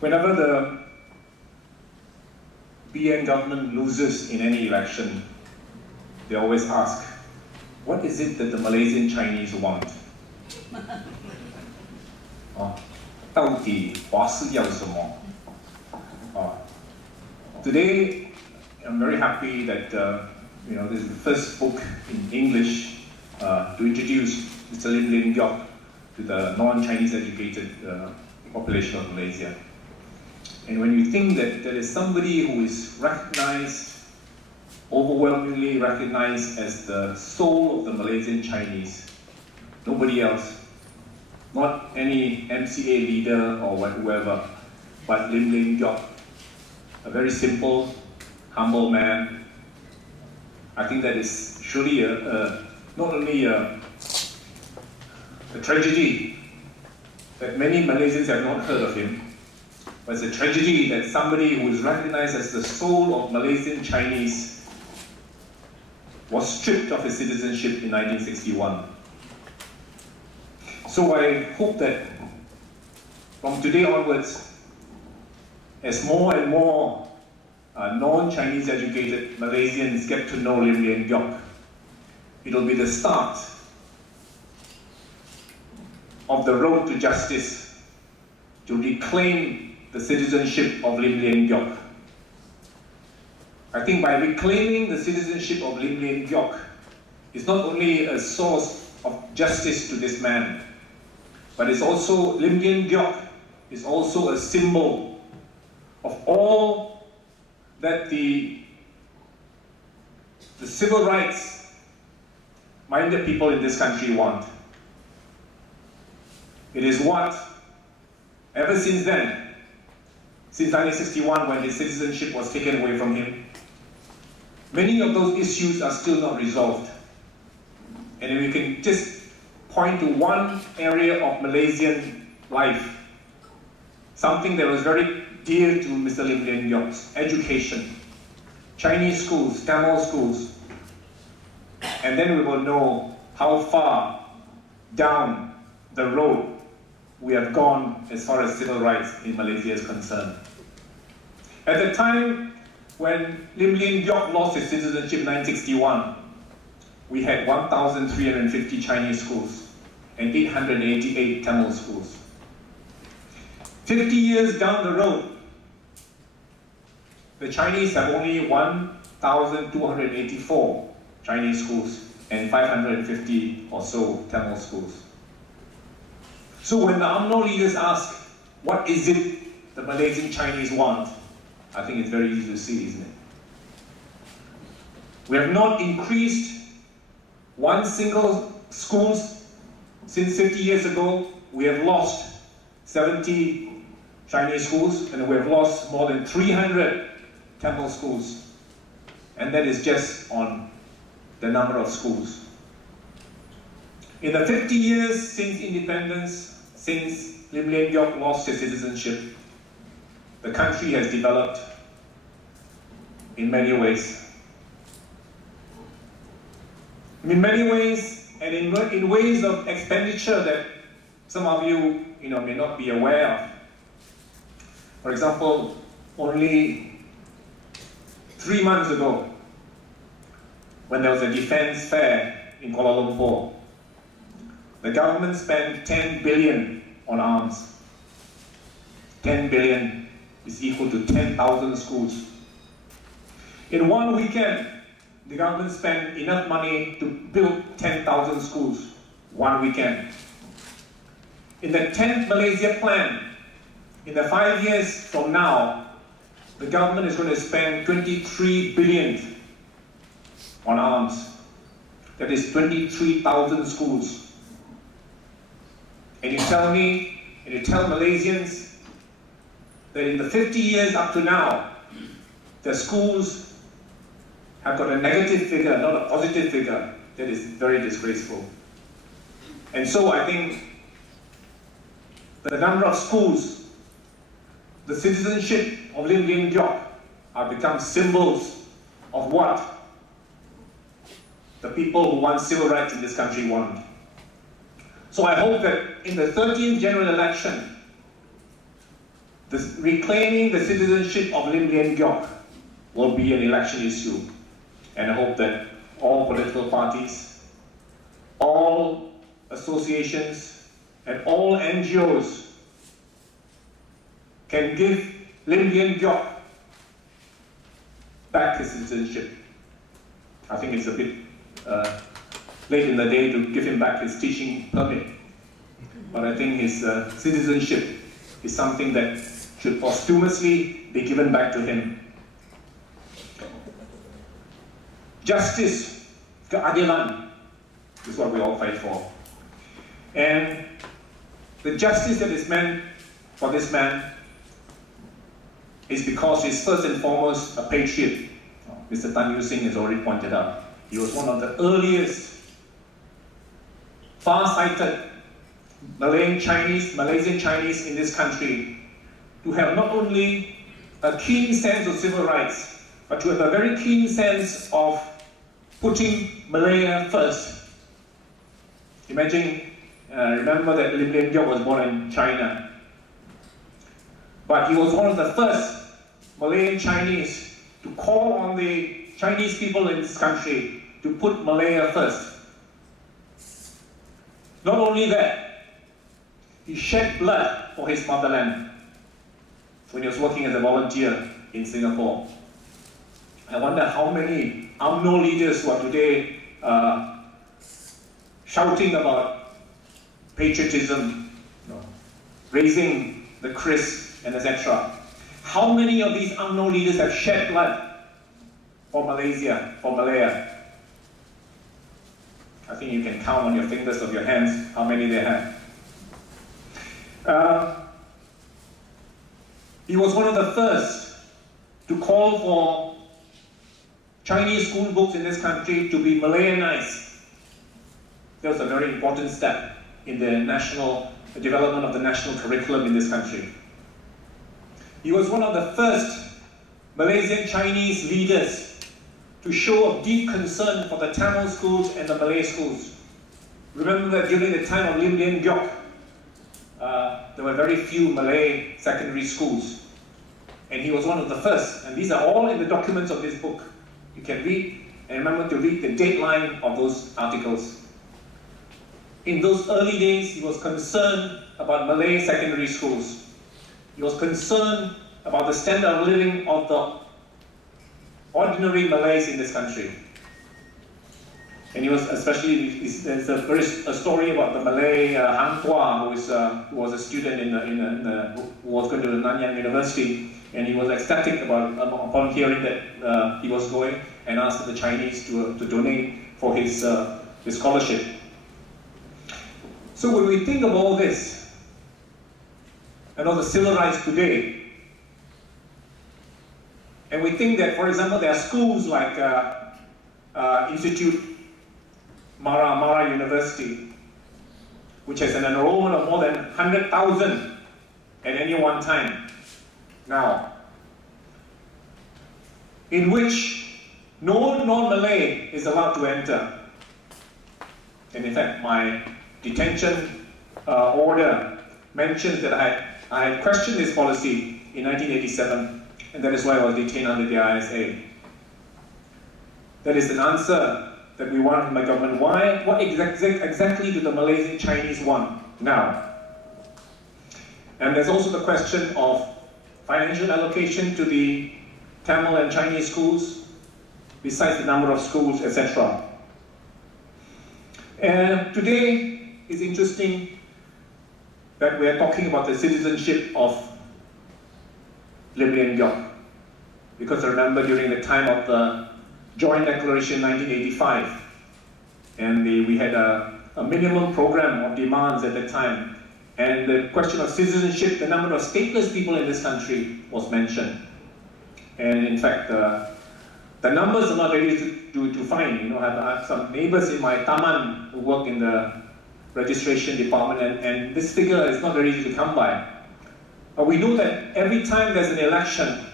Whenever the BN government loses in any election, they always ask, what is it that the Malaysian Chinese want? 到底华视要什么? Today, I'm very happy that this is the first book in English to introduce Mr. Lim Lian Geok to the non-Chinese educated population of Malaysia. And when you think that there is somebody who is recognized, overwhelmingly recognized as the soul of the Malaysian Chinese, nobody else, not any MCA leader or whoever, but Lim Lian Geok, a very simple, humble man. I think that is surely not only a tragedy that many Malaysians have not heard of him, but it's a tragedy that somebody who is recognized as the soul of Malaysian Chinese was stripped of his citizenship in 1961. So I hope that from today onwards, as more and more non-Chinese educated Malaysians get to know Lim Lian Geok, it'll be the start of the road to justice to reclaim the citizenship of Lim Lian Geok. I think by reclaiming the citizenship of Lim Lian Geok, it's not only a source of justice to this man, but it's also, Lim Lian Geok is also a symbol of all that the civil rights minded people in this country want. It is what, ever since then, since 1961 when his citizenship was taken away from him, many of those issues are still not resolved. And we can just point to one area of Malaysian life, something that was very dear to Mr. Lim Lian Geok's: education, Chinese schools, Tamil schools. And then we will know how far down the road we have gone as far as civil rights in Malaysia is concerned. At the time when Lim Lian Geok lost his citizenship in 1961, we had 1,350 Chinese schools and 888 Tamil schools. 50 years down the road, the Chinese have only 1,284 Chinese schools and 550 or so Tamil schools. So when the UMNO leaders ask, what is it the Malaysian Chinese want? I think it's very easy to see, isn't it? We have not increased one single school since 50 years ago. We have lost 70 Chinese schools, and we have lost more than 300 Tamil schools. And that is just on the number of schools. In the 50 years since independence, since Lim Lian Geok lost his citizenship, the country has developed in many ways. In many ways, and in ways of expenditure that some of you, may not be aware of. For example, only 3 months ago, when there was a defense fair in Kuala Lumpur, the government spent 10 billion on arms. 10 billion is equal to 10,000 schools. In one weekend, the government spent enough money to build 10,000 schools. One weekend. In the 10th Malaysia plan, in the 5 years from now, the government is going to spend 23 billion on arms. That is 23,000 schools. And you tell me, and you tell Malaysians that in the 50 years up to now, the schools have got a negative figure, not a positive figure. That is very disgraceful. And so I think the number of schools, the citizenship of Lim Lian Geok have become symbols of what the people who want civil rights in this country want. So I hope that in the 13th general election, reclaiming the citizenship of Lim Lian Geok will be an election issue. And I hope that all political parties, all associations, and all NGOs can give Lim Lian Geok back his citizenship. I think it's a bit late in the day to give him back his teaching permit. But I think his citizenship is something that should posthumously be given back to him. Justice, keadilan, is what we all fight for. And the justice that is meant for this man is because he's first and foremost a patriot. Mr. Tan Yu Sing has already pointed out. He was one of the earliest far-sighted Malaysian Chinese in this country to have not only a keen sense of civil rights, but to have a very keen sense of putting Malaya first. Imagine, remember that Lim Lian Geok was born in China, but he was one of the first Malayan Chinese to call on the Chinese people in this country to put Malaya first. Not only that, he shed blood for his motherland when he was working as a volunteer in Singapore. I wonder how many UMNO leaders who are today shouting about patriotism, raising the Chris and etc. How many of these UMNO leaders have shed blood for Malaysia, for Malaya? I think you can count on your fingers of your hands how many they have. He was one of the first to call for Chinese school books in this country to be Malayanized. That was a very important step in the development of the national curriculum in this country. He was one of the first Malaysian Chinese leaders to show a deep concern for the Tamil schools and the Malay schools. Remember that during the time of Lim Lian Geok, there were very few Malay secondary schools. And he was one of the first. And these are all in the documents of this book. You can read, and remember to read the dateline of those articles. In those early days, he was concerned about Malay secondary schools. He was concerned about the standard of living of the ordinary Malays in this country. And he was especially, there's a story about the Malay Han Tua, who was a student who was going to Nanyang University, and he was ecstatic upon hearing that he was going, and asked the Chinese to donate for his scholarship. So when we think of all this, and all the civil rights today, and we think that, for example, there are schools like Institute Mara University, which has an enrollment of more than 100,000 at any one time now, in which no non-Malay is allowed to enter. And in fact, my detention order mentions that I had questioned this policy in 1987, and that is why I was detained under the ISA. That is an answer that we want from the government. What exactly do the Malaysian Chinese want now? And there's also the question of financial allocation to the Tamil and Chinese schools, besides the number of schools, etc. And today is interesting that we are talking about the citizenship of Lim Lian Geok, because I remember during the time of the Joint Declaration 1985, and we had a minimum program of demands at the time, and the question of citizenship, the number of stateless people in this country was mentioned. And in fact, the numbers are not ready to find. You know, I have some neighbors in my taman who work in the registration department, and this figure is not very easy to come by. But we know that every time there's an election,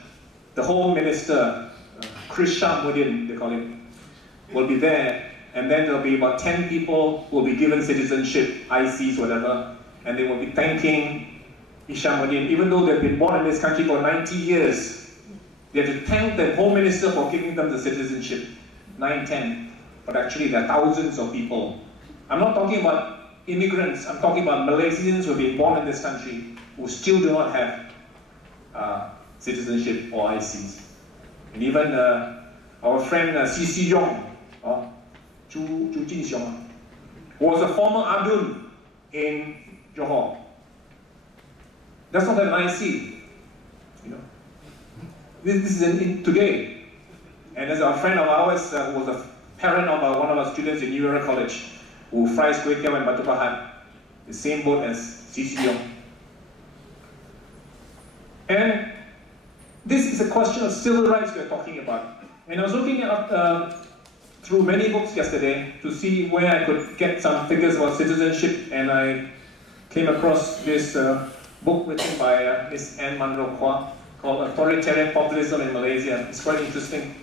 the Home Minister, Chris Shamudin, they call him, will be there, and then there'll be about 10 people who will be given citizenship, ICs, whatever, and they will be thanking Ishamuddin, even though they've been born in this country for 90 years, they have to thank the Home Minister for giving them the citizenship, 9, 10. But actually there are thousands of people. I'm not talking about immigrants, I'm talking about Malaysians who have been born in this country who still do not have citizenship or ICs. And even our friend C.C. Yong, Chu Jin Xiong, who was a former Adun in Johor. That's not an IC. You know. This is today. And there's a friend of ours who was a parent of one of our students in New Era College, who fries kway teow and batu pahat, the same boat as C.C. Yong. And this is a question of civil rights we're talking about. And I was looking at through many books yesterday to see where I could get some figures about citizenship, and I came across this book written by Miss Anne Munro Kua called Authoritarian Populism in Malaysia. It's quite interesting.